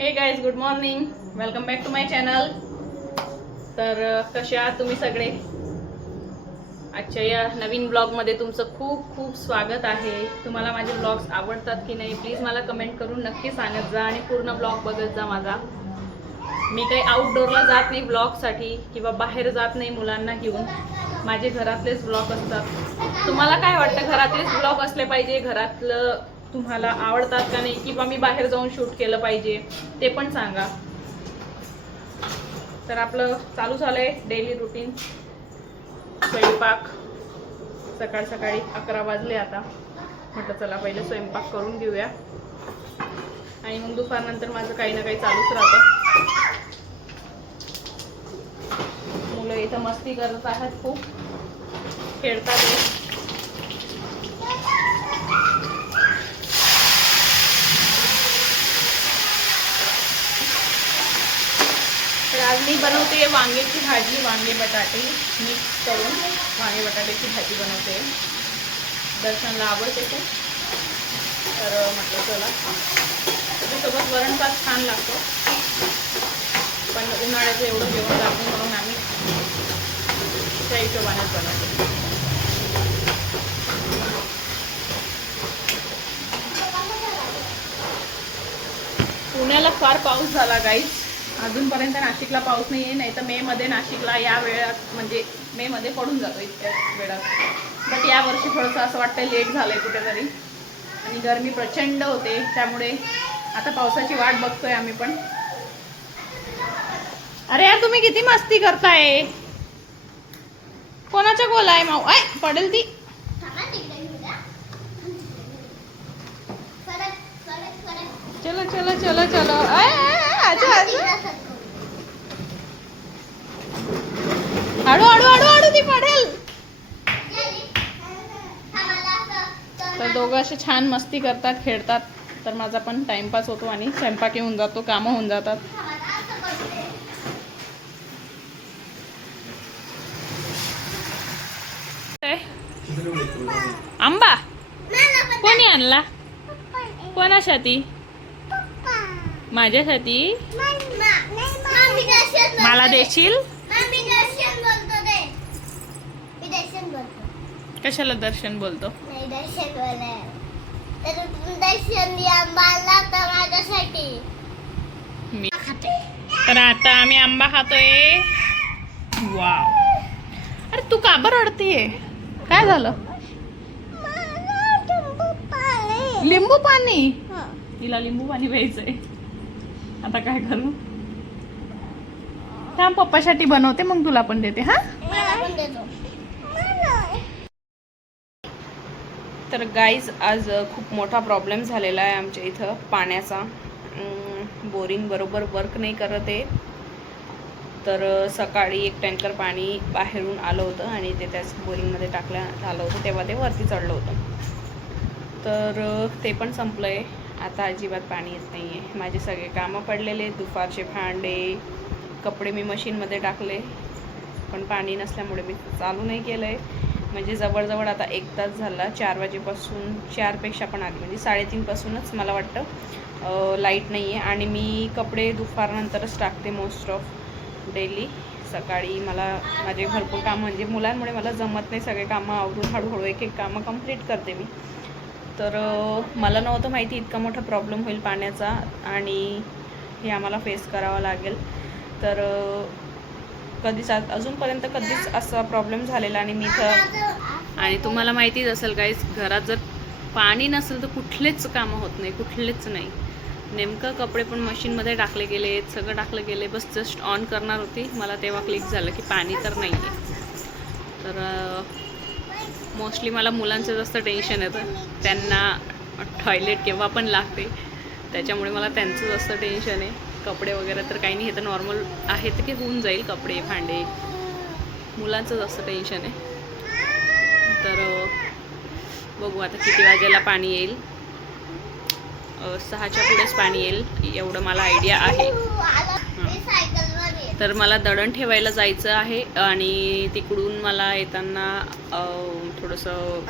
हे guys, good morning. Welcome back to my channel. तर कसे आहात तुम्ही सगळे? आजच्या या नवीन ब्लॉगमध्ये तुमचं खूप खूप स्वागत आहे. तुम्हाला माझे ब्लॉग्स आवडतात की नाही प्लीज मला कमेंट करून नक्की सांगत जा आणि पूर्ण ब्लॉग बघत जा माझा. मी काही आउटडोअरला जात नाही ब्लॉगसाठी किंवा बाहेर जात नाही मुलांना घेऊन. माझे घरातलेच ब्लॉग असतात. तुम्हाला काय वाटतं, घरातलेच ब्लॉग असले पाहिजे? घरातलं तुम्हाला आवडतात का नाही, किंवा मी बाहेर जाऊन शूट केलं पाहिजे ते पण सांगा. तर आपलं चालू झालंय डेली रुटीन. स्वयंपाक सकाळ सकाळी 11 वाजले. आता म्हटलं चला पहिले स्वयंपाक करून घेऊया आणि मग दुपारनंतर माझं काही ना काही चालूच राहतं. मुलं इथं मस्ती करत आहेत, खूप खेळतात. तर आज मी बनवते वांग्याची भाजी, वांगे बटाटे मिक्स करून वांगे बटाट्याची भाजी बनवते. दर्शनला आवडते खूप, तर म्हटलं चला त्याच्यासोबत वरण भात छान लागतो. पण उन्हाळ्याचं एवढं जेवण जात नाही म्हणून आम्ही त्या हिशोबानेच बनवतो. पुण्याला फार पाऊस झाला गाईज. अजूनपर्यंत नाशिकला पाऊस नाही आहे. नाही तर मे मध्ये नाशिकला या वेळात म्हणजे मे मध्ये पडून जातो इतक्या वेळात. बट यावर्षी थोडंसं असं वाटतं लेट झालंय कुठेतरी. आणि गरमी प्रचंड होते, त्यामुळे आता पावसाची वाट बघतोय आम्ही पण. अरे यार, तुम्ही किती मस्ती करताय? कोणाच्या गोला आहे माऊ? आय पडेल ती. चलो चलो चलो चलो. आजू आजू. हळू हळू हळू हळू, ती पडेल. तर दोघं असे छान मस्ती करतात, खेळतात. तर माझा पण टाइमपास होतो आणि स्वयंपाक येऊन जातो, कामं होऊन जातात. आंबा कोणी आणला? कोणासाठी? माझ्यासाठी. मला देशील? कशाला दर्शन बोलतो? तर आता आम्ही आंबा खातोय. वाव. अरे तू का बरं रडतीये? काय झालं? लिंबू पाणी. तिला लिंबू पाणी प्यायचंय. आता काय करू? थांब, पप्पासाठी बनवते मग तुला पण देते. हा, तर गाईज आज खूप मोठा प्रॉब्लेम झालेला आहे आमच्या इथं पाण्याचा. बोरिंग बरोबर वर्क नाही करत आहे. तर सकाळी एक टँकर पाणी बाहेरून आलं होतं आणि ते त्याच बोरिंगमध्ये टाकलं आलं होतं, तेव्हा ते वरती चढलं होतं. तर ते पण संपलं आहे. आता अजिबात पाणी येत नाही आहे. माझे सगळे कामं पडलेले, दुपारचे भांडे, कपडे मी मशीनमध्ये टाकले, पण पाणी नसल्यामुळे मी चालू नाही केलं आहे. म्हणजे जवळजवळ आता 1 तास झाला. 4 वाजेपासून, 4पेक्षा पण आधी म्हणजे 3:30पासूनच मला वाटतं लाईट नाही आहे. आणि मी कपडे दुपारनंतरच टाकते मोस्ट ऑफ डेली. सकाळी मला माझे भरपूर कामं, म्हणजे मुलांमुळे मला जमत नाही सगळे कामं आवरून. हळूहळू एक एक कामं कंप्लीट करते मी. तर मला नव्हतं माहिती इतका मोठा प्रॉब्लेम होईल पाण्याचा आणि हे आम्हाला फेस करावं लागेल. तर कधीच अजूनपर्यंत कधीच असा प्रॉब्लेम झालेला आणि मी इथं, आणि तुम्हाला माहितीच असेल गाईस, घरात जर पाणी नसेल तर कुठलेच कामं होत नाही, कुठलेच नाही. नेमकं कपडे पण मशीनमध्ये टाकले गेले, सगळं टाकलं गेले. बस जस्ट ऑन करणार होती, मला तेव्हा क्लिक झालं की पाणी तर नाही आहे. तर मोस्टली मला मुलांचं जास्त टेन्शन येतं. त्यांना टॉयलेट केव्हा पण लागते, त्याच्यामुळे मला त्यांचं जास्त टेन्शन आहे. कपडे वगैरे तर काही नाही, हे तर नॉर्मल आहेत की होऊन जाईल. कपडे भांडे, मुलांचं जास्त टेन्शन आहे. तर बघू आता किती वाजेला पाणी येईल. 6च्या पुढेच पाणी येईल एवढं मला आयडिया आहे. तर मला दळण ठेवायला जायचं आहे आणि तिकडून मला येताना थोडंसं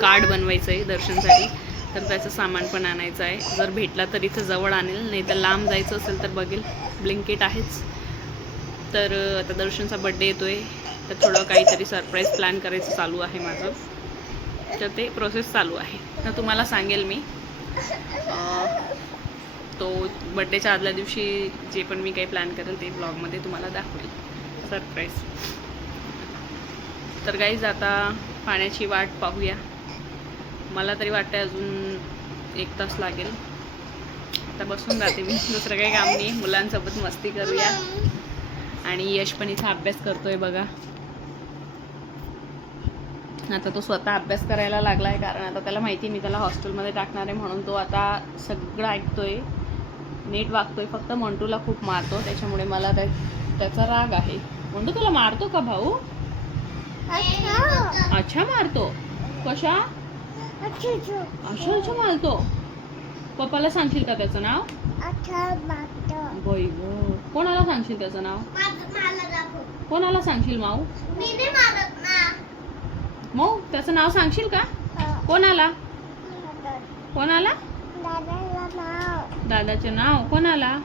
कार्ड बनवायचं आहे दर्शनसाठी. तर त्याचं सामान पण आणायचं आहे. जर भेटला तर इथं जवळ आणेल, नाही तर लांब जायचं असेल तर बघेल. ब्लिंकिट आहेच. तर आता दर्शनचा बड्डे येतोय, तर थोडं काहीतरी सरप्राईज प्लॅन करायचं चालू आहे माझं. तर ते प्रोसेस चालू आहे, तर तुम्हाला सांगेल मी. तो बड्डेच्या आदल्या दिवशी जे पण मी काही प्लॅन करेल ते ब्लॉगमध्ये तुम्हाला दाखवेल, सरप्राईज. तर गाईज आता पाण्याची वाट पाहूया. मला तरी वाटतं अजून 1 तास लागेल. आता बसून जाते मी, दुसरं काही काम नाही. मुलांसोबत मस्ती करूया. आणि यश पण इथं अभ्यास करतोय बघा. आता तो स्वतः अभ्यास करायला लागला आहे, कारण आता त्याला माहिती मी त्याला हॉस्टेलमध्ये टाकणार आहे, म्हणून तो आता सगळं ऐकतोय, नीट वागतोय. फक्त मंटूला खूप मारतो, त्याच्यामुळे मला त्याचा राग आहे. मंटू तुला मारतो का भाऊ? अच्छा मारतो. कशा? अच्छा मारतो. पप्पाला सांगशील का त्याचं नाव? कोणाला सांगशील त्याचं नाव? कोणाला सांगशील माऊ? मऊ त्याचं नाव सांगशील का? कोणाला? कोणाला? दादाचं नाव कोणाला?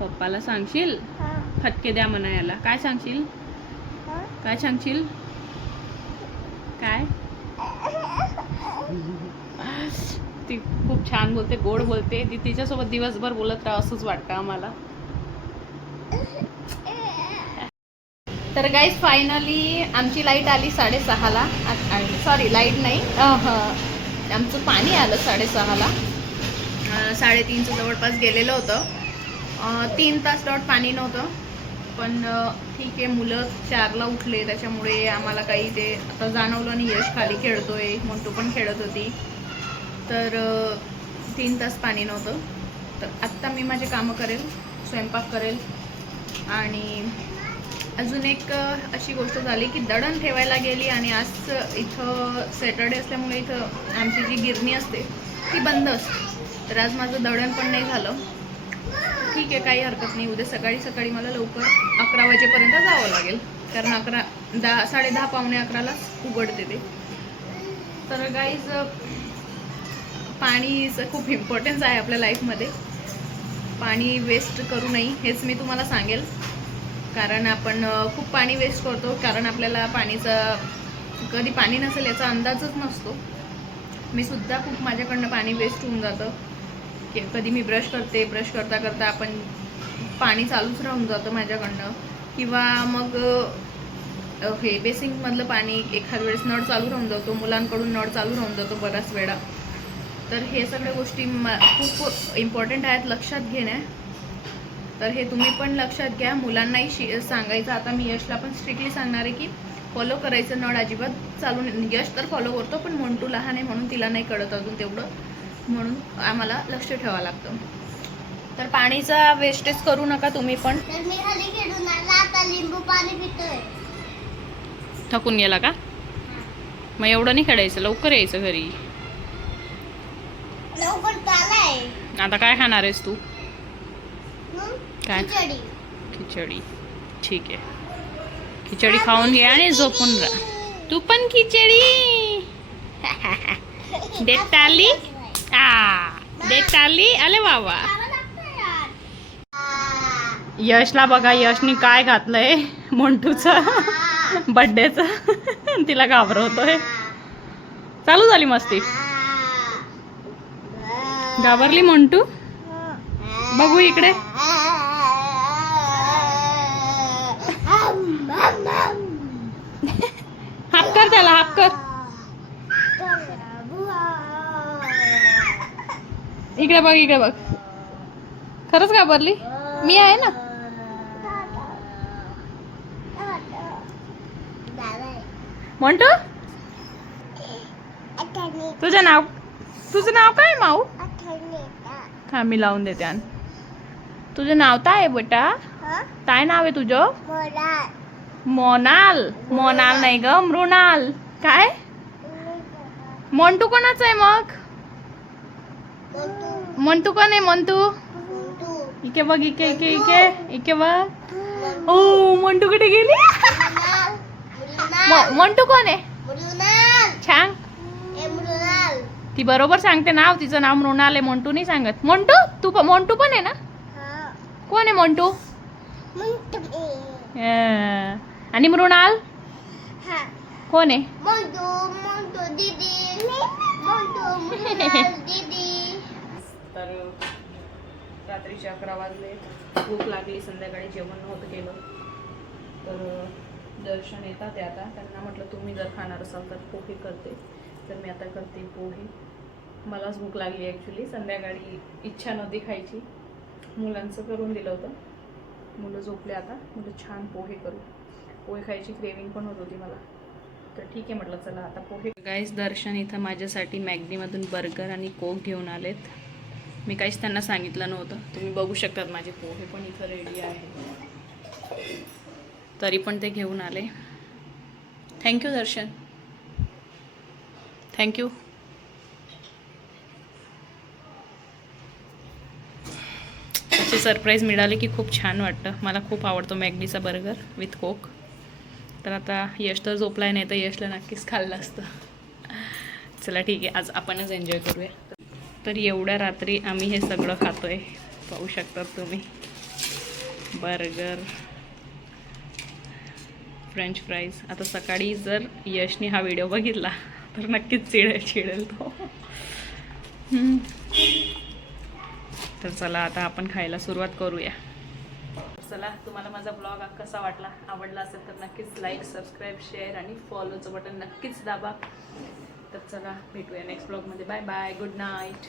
पप्पाला सांगशील? फटके द्या म्हणा याला. काय सांगशील? काय सांगशील? काय? ती खूप छान बोलते, गोड बोलते. ती तिच्यासोबत दिवसभर बोलत राहा असंच वाटतं आम्हाला. तर गाईज फायनली आमची लाईट आली 6:30ला. सॉरी लाईट नाही, आमचं पाणी आलं 6:30ला. 3:30चं जवळपास गेलेलं होतं. 3 तास डॉट पाणी नव्हतं, पण ठीक आहे. मुलं 4ला उठले, त्याच्यामुळे आम्हाला काही ते आता जाणवलं नाही. यश खाली खेळतोय, मंटू पण खेळत होती. तर 3 तास पाणी नव्हतं. तर आत्ता मी माझे कामं करेल, स्वयंपाक करेल. आणि अजून एक अशी गोष्ट झाली की दळण ठेवायला गेली, आणि आज इथं सॅटर्डे असल्यामुळे इथं आमची जी गिरणी असते ती बंद असते. तर आज माझं दळण पण नाही झालं. ठीक आहे, काही हरकत नाही. उद्या सकाळी मला लवकर 11 वाजेपर्यंत जावं लागेल, कारण 10:30 पावणे 11लाच उघडते ते. तर गाईज पाणीचं खूप इम्पॉर्टन्स आहे आपल्या लाईफमध्ये. पाणी वेस्ट करू नये हेच मी तुम्हाला सांगेल, कारण आपण खूप पाणी वेस्ट करतो. कारण आपल्याला कधी पाणी नसेल याचा अंदाजच नसतो. मी सुद्धा खूप माझ्याकडनं पाणी वेस्ट होऊन जातं. कधी मी ब्रश करता करता आपण पाणी चालूच राहून जातं माझ्याकडनं. किंवा मग हे बेसिंगमधलं पाणी एखाद वेळेस नळ चालू राहून जातो, मुलांकडून नळ चालू राहून जातो बऱ्याच वेळा. तर हे सगळ्या गोष्टी खूप इम्पॉर्टंट आहेत लक्षात घेण्या. तर हे तुम्ही पण लक्षात घ्या. मुलांनाही सांगायचं. आता मी यशला पण स्ट्रिक्टली सांगणार आहे की फॉलो करायचं, नळ अजिबात चालू. यश तर फॉलो करतो, पण मंटू लहान आहे म्हणून तिला नाही कळत अजून तेवढं, म्हणून आम्हाला लक्ष ठेवावं लागतं. तर पाणीचा वेस्टेज करू नका तुम्ही पण. लिंबू पाणी पितोय. थकून गेला का? मग एवढं नाही खेळायचं, लवकर यायचं घरी. आता काय खाणार आहेस तू? काय? खिचडी. ठीक आहे, खिचडी खाऊन घे आणि झोपून राहा. तू पण खिचडी देत आली. देत आली. अरे बाबा, यशला बघा, यशनी काय घातलंय मंटूचं बड्डेचं. तिला घाबरवतोय. चालू झाली मस्ती. घाबरली मंटू. बघू इकडे. हाप कर त्याला, हाप कर. इकडे बघ, इकडे बघ. खरंच घाबरली. मी आहे ना. मंटू, तुझं नाव काय माऊ? हा, मी लावून देते. आणि तुझं नाव काय आहे बेटा? काय नाव आहे तुझं? मोनाल. मोनाल नाही ग, मृणाल. काय? मंटू कोणाचं आहे मग? मंटू कोण आहे? मंटू इके बघ, इके इके इके इके बघ. ओ मंटू कुठे गेली? मंटू कोण आहे? छान. ती बरोबर सांगते नाव, तिचं नाव मृणाल आहे, मोंटू नाही सांगत. मोंटू तू मोंटू पण आहे ना? कोण आहे मोंटू? आणि मृणाल कोण आहे? तर रात्रीचे 11 वाजले, भूक लागली, संध्याकाळी जेवण नव्हतं केलं. तर दर्शन येतात ते आता, त्यांना म्हटलं तुम्ही जर खाणार असाल तर पोहे करते. तर मी आता करते पोहे. मलाच भूक लागली ॲक्च्युली, संध्याकाळी इच्छा नव्हती खायची. मुलांचं करून दिलं होतं, मुलं झोपले आता. मुलं छान पोहे करू, पोहे खायची क्रेविंग पण होत होती मला. तर ठीक आहे म्हटलं चला आता पोहे. गाईस, दर्शन इथं माझ्यासाठी मॅगडीमधून बर्गर आणि कोक घेऊन आलेत. मी काहीच त्यांना सांगितलं नव्हतं. तुम्ही बघू शकतात माझे पोहे पण इथं रेडी आहे, तरी पण ते घेऊन आले. थँक्यू दर्शन, थँक्यू. असे सरप्राईज मिळाले की खूप छान वाटतं. मला खूप आवडतो मॅगडीचा बर्गर विथ कोक. तर आता यश तर झोपलाय, नाही तर यशला नक्कीच खाल्लं असतं. चला ठीक आहे, आज आपणच एन्जॉय करूया. तर एवढ्या रात्री आम्ही हे सगळं खातोय, पाहू शकतात तुम्ही. Burger, French fries. आता सकाळी जर यशने हा व्हिडिओ बघितला तर नक्कीच चिडेल तो. तर चला आता आपण खायला सुरुवात करूया. चला, तुम्हाला माझा ब्लॉग कसा वाटला, आवडला असेल तर नक्कीच लाईक, सबस्क्राईब, शेअर आणि फॉलोचं बटन नक्कीच दाबा. तर चला भेटूया नेक्स्ट ब्लॉगमध्ये. Bye bye, good night.